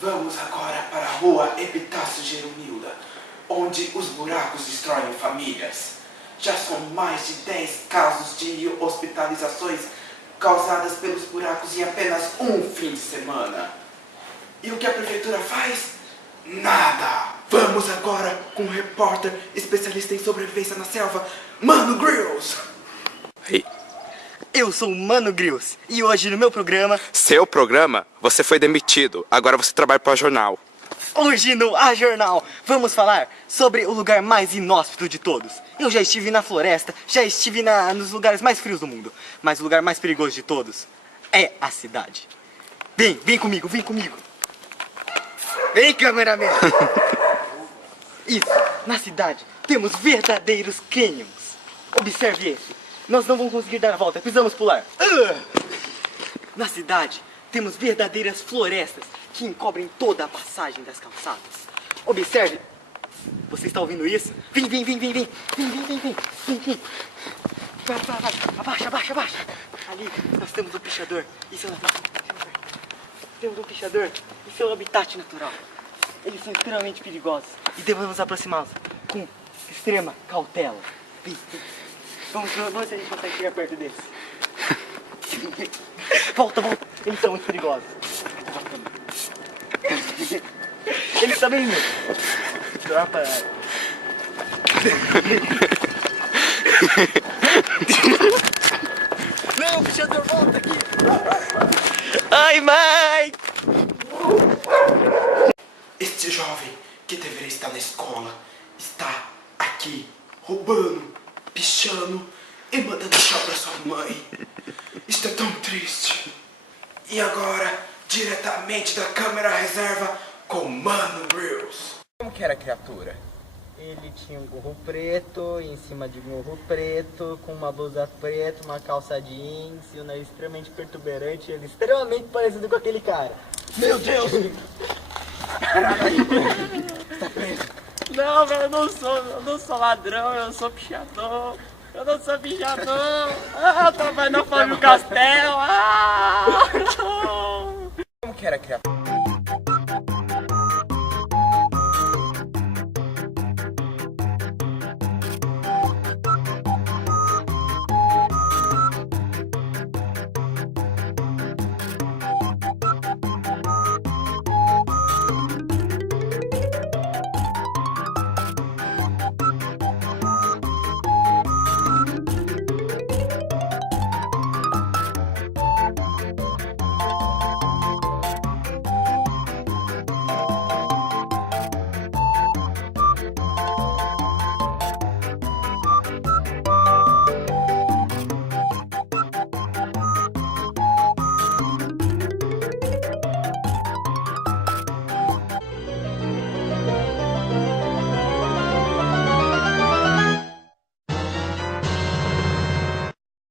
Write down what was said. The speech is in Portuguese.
Vamos agora para a rua Epitácio Gerunilda, onde os buracos destroem famílias. Já são mais de 10 casos de hospitalizações causadas pelos buracos em apenas um fim de semana. E o que a prefeitura faz? Nada! Vamos agora com um repórter especialista em sobrevivência na selva, Mano Grills! Hey. Eu sou o Mano Grills e hoje no meu programa... Seu programa? Você foi demitido, agora você trabalha para o jornal. Hoje no A Jornal vamos falar sobre o lugar mais inóspito de todos. Eu já estive na floresta, já estive nos lugares mais frios do mundo, mas o lugar mais perigoso de todos é a cidade. Vem comigo, vem comigo. Vem, cameraman. Isso, na cidade temos verdadeiros canyons. Observe esse. Nós não vamos conseguir dar a volta, precisamos pular. Na cidade temos verdadeiras florestas que encobrem toda a passagem das calçadas. Observe. Você está ouvindo isso? Vem. Vai. Abaixa. Ali nós temos um pichador e seu habitat. Temos um pichador e seu habitat natural. Eles são extremamente perigosos e devemos aproximá-los com extrema cautela. Vem. Vamos ver se a gente consegue chegar perto deles. Volta. Eles são muito perigosos. Eles também, meu. Tropa. Não, pichador, volta aqui. Ai, mãe. Este jovem que deveria estar na escola está aqui roubando, pichando e mandando tchau pra sua mãe. Isto é tão triste. E agora, diretamente da câmera reserva com Mano Grills. Como que era a criatura? Ele tinha um gorro preto, em cima de um gorro preto, com uma blusa preta, uma calça jeans e um nariz extremamente perturbante. Ele extremamente parecido com aquele cara. Meu Deus! Está preso. Não, eu não sou ladrão, eu sou pichador. Eu não sou pichador. Eu trabalho na Fábio Castelo. Como que era a criatura?